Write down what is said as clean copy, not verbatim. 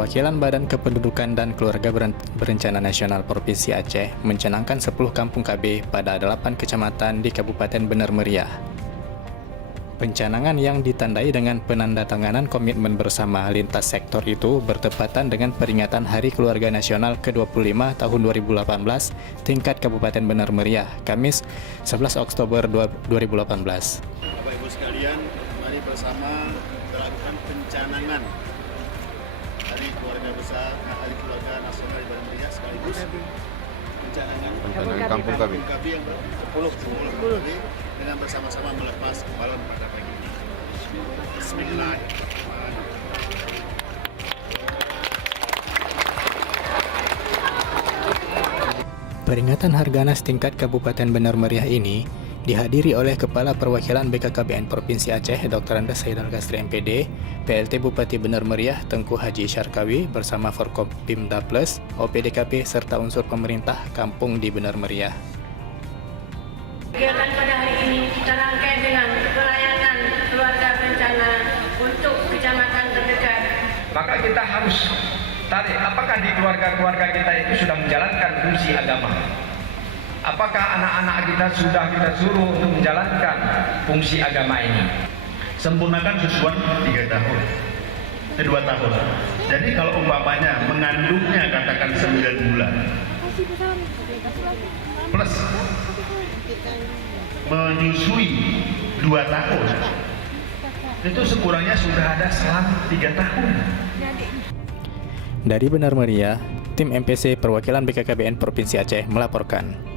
Perwakilan Badan Kependudukan dan Keluarga Berencana Nasional Provinsi Aceh mencanangkan 10 kampung KB pada 8 kecamatan di Kabupaten Bener Meriah. Pencanangan yang ditandai dengan penandatanganan komitmen bersama lintas sektor itu bertepatan dengan peringatan Hari Keluarga Nasional ke-25 tahun 2018 tingkat Kabupaten Bener Meriah, Kamis 11 Oktober 2018. Bapak Ibu sekalian, mari bersama melakukan pencanangan Hari Keluarga Besar, Hari Keluarga Nasional di Bener Meriah sekaligus pencanangan Kampung KB yang 10 KB dengan bersama-sama melepas balon pada pagi ini. Bismillahirrahmanirrahim. Peringatan Harganas tingkat Kabupaten Bener Meriah ini dihadiri oleh Kepala Perwakilan BKKBN Provinsi Aceh Dr. Andes Saidal Gastri MPD, PLT Bupati Bener Meriah Tengku Haji Syarkawi bersama Forkopimda Plus, OPDKP serta unsur pemerintah kampung di Bener Meriah. Kegiatan pada hari ini kita rangkai dengan pelayanan keluarga berencana untuk kecamatan terdekat. Maka kita harus tarik apakah di keluarga-keluarga kita itu sudah menjalankan fungsi agama. Apakah anak-anak kita sudah kita suruh untuk menjalankan fungsi agama ini? Sempurnakan susuan 3 tahun, 2 tahun. Jadi kalau umpamanya mengandungnya katakan 9 bulan plus menyusui 2 tahun, itu sekurangnya sudah ada selang 3 tahun. Dari Bener Meriah, tim MPC Perwakilan BKKBN Provinsi Aceh melaporkan.